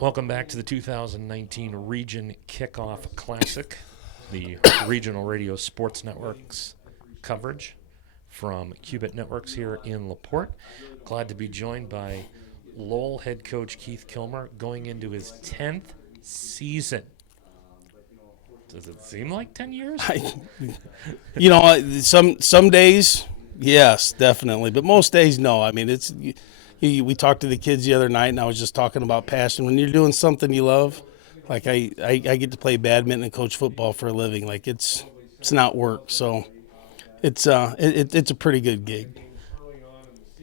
Welcome back to the 2019 Region Kickoff Classic, the regional radio sports networks coverage from Cubit Networks here in LaPorte. Glad to be joined by Lowell head coach Keith Kilmer going into his 10th season. Does it seem like 10 years? Some days, yes, definitely. But most days, no. I mean, we talked to the kids the other night, and I was just talking about passion. When you're doing something you love, like I get to play badminton and coach football for a living. Like it's not work, so it's a pretty good gig.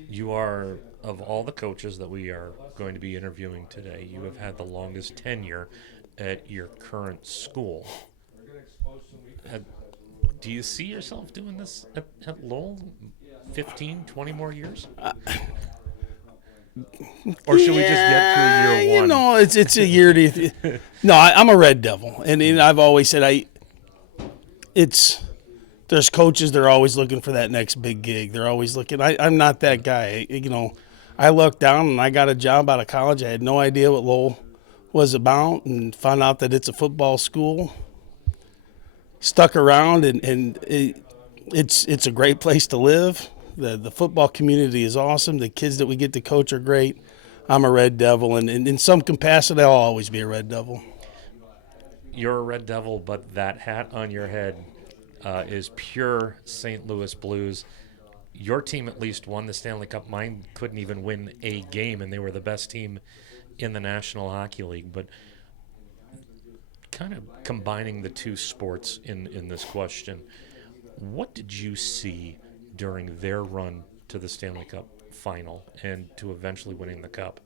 You are, of all the coaches that we are going to be interviewing today, you have had the longest tenure at your current school. Do you see yourself doing this at Lowell 15, 20 more years? Or should we just get through year one? It's a year to. No, I'm a Red Devil, and I've always said there's coaches, they're always looking for that next big gig. They're always looking. I'm not that guy. I looked down and I got a job out of college. I had no idea what Lowell was about, and found out that it's a football school. Stuck around, and it's a great place to live. The football community is awesome. The kids that we get to coach are great. I'm a Red Devil, and in some capacity, I'll always be a Red Devil. You're a Red Devil, but that hat on your head is pure St. Louis Blues. Your team at least won the Stanley Cup. Mine couldn't even win a game, and they were the best team in the National Hockey League. But kind of combining the two sports in this question, what did you see during their run to the Stanley Cup final and to eventually winning the Cup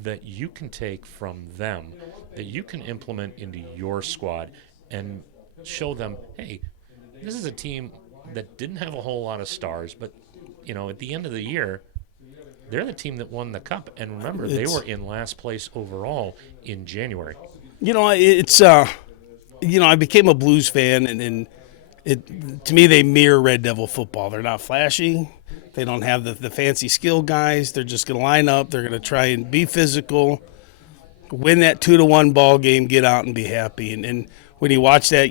that you can take from them, that you can implement into your squad and show them, hey, this is a team that didn't have a whole lot of stars, but, at the end of the year, they're the team that won the Cup. And remember, they were in last place overall in January. I became a Blues fan, and to me, they mirror Red Devil football. They're not flashy. They don't have the fancy skill guys. They're just going to line up. They're going to try and be physical, win that 2-1 ball game, get out and be happy. And when you watch that,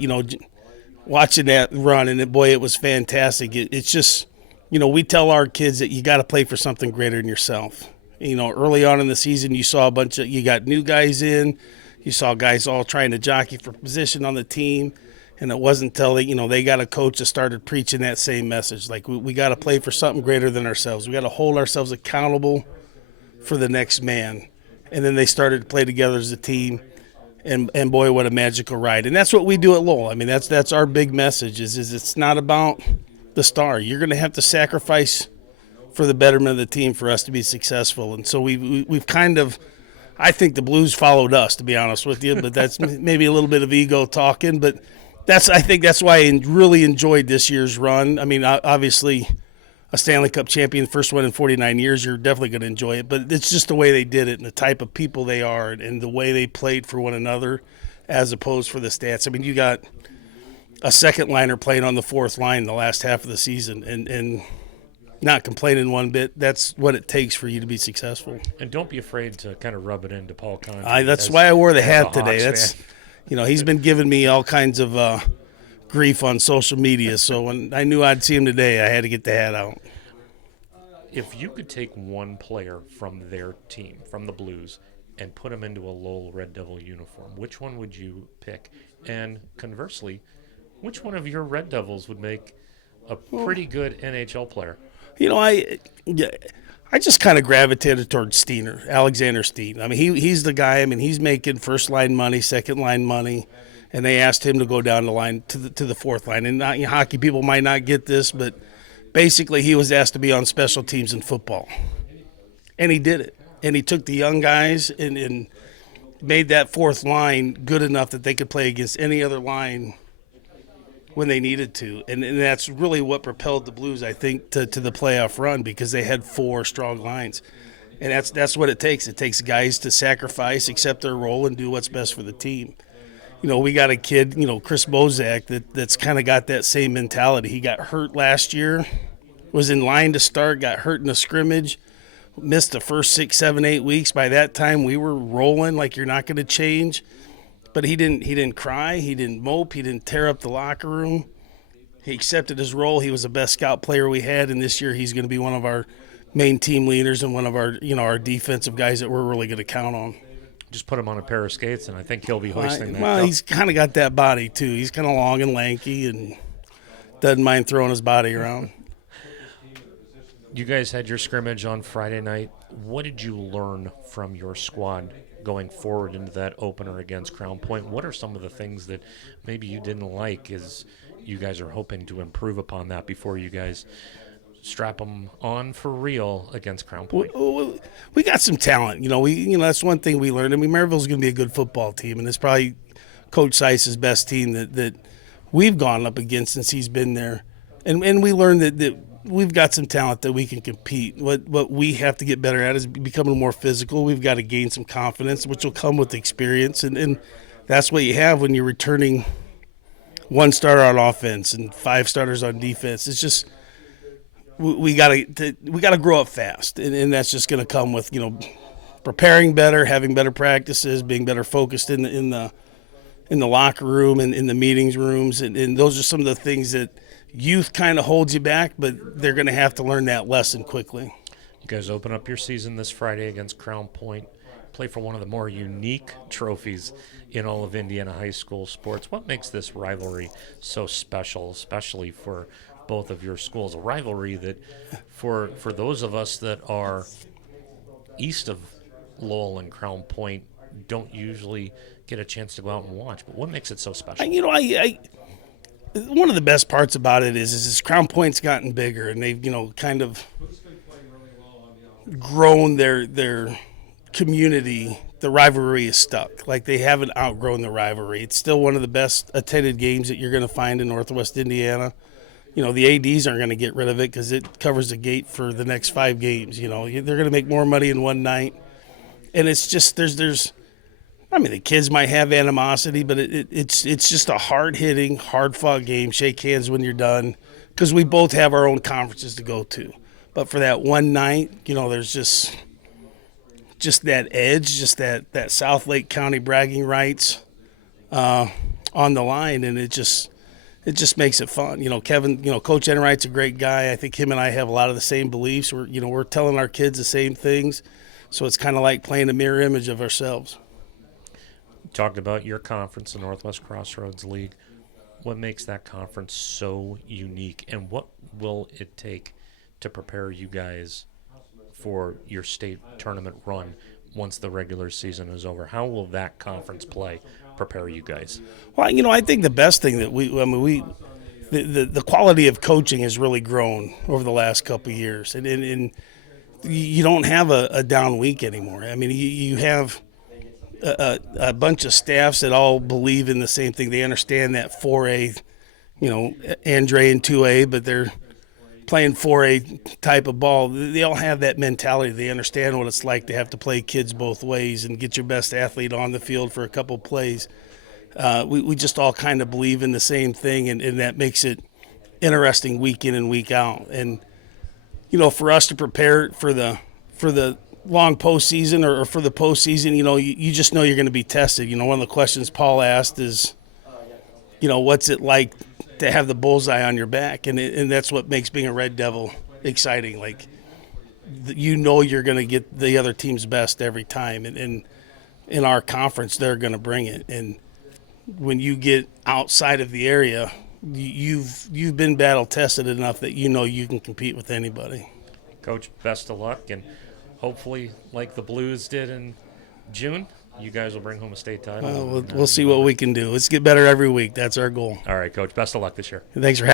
watching that run, and boy, it was fantastic. It's just, we tell our kids that you got to play for something greater than yourself. Early on in the season, you saw you got new guys in. You saw guys all trying to jockey for position on the team. And it wasn't until they got a coach that started preaching that same message. Like, we got to play for something greater than ourselves. We got to hold ourselves accountable for the next man. And then they started to play together as a team. And boy, what a magical ride. And that's what we do at Lowell. I mean, that's our big message is it's not about the star. You're going to have to sacrifice for the betterment of the team for us to be successful. And so we've kind of, I think the Blues followed us, to be honest with you. But that's maybe a little bit of ego talking. But I think that's why I really enjoyed this year's run. I mean, obviously, a Stanley Cup champion, first one in 49 years, you're definitely going to enjoy it. But it's just the way they did it and the type of people they are and the way they played for one another as opposed for the stats. I mean, you got a second liner playing on the fourth line the last half of the season and not complaining one bit. That's what it takes for you to be successful. And don't be afraid to kind of rub it into Paul Conte. That's why I wore the hat today. He's been giving me all kinds of grief on social media. So when I knew I'd see him today, I had to get the hat out. If you could take one player from their team, from the Blues, and put him into a Lowell Red Devil uniform, which one would you pick? And conversely, which one of your Red Devils would make a pretty good NHL player? I just kind of gravitated towards Steiner, Alexander Steen. I mean, he's the guy. I mean, he's making first-line money, second-line money, and they asked him to go down the line to the fourth line. And hockey people might not get this, but basically he was asked to be on special teams in football. And he did it. And he took the young guys and made that fourth line good enough that they could play against any other line when they needed to. And that's really what propelled the Blues, I think, to the playoff run, because they had four strong lines. And that's what it takes. It takes guys to sacrifice, accept their role, and do what's best for the team. We got a kid, Chris Bozak, that's kind of got that same mentality. He got hurt last year, was in line to start, got hurt in a scrimmage, missed the first 6, 7, 8 weeks. By that time, we were rolling like you're not going to change. But he didn't cry. He didn't mope. He didn't tear up the locker room. He accepted his role. He was the best scout player we had, and this year he's going to be one of our main team leaders and one of our, our defensive guys that we're really going to count on. Just put him on a pair of skates, and I think he'll be hoisting that. Well, he's kind of got that body too. He's kind of long and lanky, and doesn't mind throwing his body around. You guys had your scrimmage on Friday night. What did you learn from your squad going forward into that opener against Crown Point? What are some of the things that maybe you didn't like as you guys are hoping to improve upon that before you guys strap them on for real against Crown Point? We got some talent. That's one thing we learned. I mean, Maryville's going to be a good football team, and it's probably Coach Seiss's best team that we've gone up against since he's been there. And we learned that we've got some talent that we can compete. What we have to get better at is becoming more physical. We've got to gain some confidence, which will come with experience. And that's what you have when you're returning one starter on offense and 5 starters on defense. It's just we got to grow up fast, and that's just going to come with preparing better, having better practices, being better focused in the locker room and in the meetings rooms, and those are some of the things that youth kind of holds you back, but they're going to have to learn that lesson quickly. You guys open up your season this Friday against Crown Point. Play for one of the more unique trophies in all of Indiana high school sports. What makes this rivalry so special, especially for both of your schools? A rivalry that for those of us that are east of Lowell and Crown Point don't usually get a chance to go out and watch. But what makes it so special? One of the best parts about it is Crown Point's gotten bigger, and they've kind of grown their community. The rivalry is stuck. Like, they haven't outgrown the rivalry. It's still one of the best attended games that you're going to find in Northwest Indiana. The ADs aren't going to get rid of it because it covers the gate for the next 5 games. They're going to make more money in one night, and it's just there's. I mean, the kids might have animosity, but it's just a hard-hitting, hard-fought game. Shake hands when you're done, because we both have our own conferences to go to. But for that one night, there's just that edge, just that South Lake County bragging rights on the line, and it just makes it fun. Kevin, Coach Enright's a great guy. I think him and I have a lot of the same beliefs. We're telling our kids the same things, so it's kind of like playing a mirror image of ourselves. Talked about your conference, the Northwest Crossroads League. What makes that conference so unique, and what will it take to prepare you guys for your state tournament run once the regular season is over? How will that conference play prepare you guys? Well, I think the best thing that the quality of coaching has really grown over the last couple of years, and you don't have a down week anymore. I mean, you have a bunch of staffs that all believe in the same thing. They understand that 4A, Andre in 2A, but they're playing 4A type of ball. They all have that mentality. They understand what it's like to have to play kids both ways and get your best athlete on the field for a couple plays. We just all kind of believe in the same thing, and that makes it interesting week in and week out. And, for us to prepare for the long postseason or for the postseason, you just know you're going to be tested. One of the questions Paul asked is, what's it like to have the bullseye on your back? And that's what makes being a Red Devil exciting. Like, you're going to get the other team's best every time. And in our conference, they're going to bring it. And when you get outside of the area, you've been battle tested enough that you can compete with anybody. Coach, best of luck, and hopefully, like the Blues did in June, you guys will bring home a state title. We'll see what we can do. Let's get better every week. That's our goal. All right, Coach. Best of luck this year. Thanks for having me.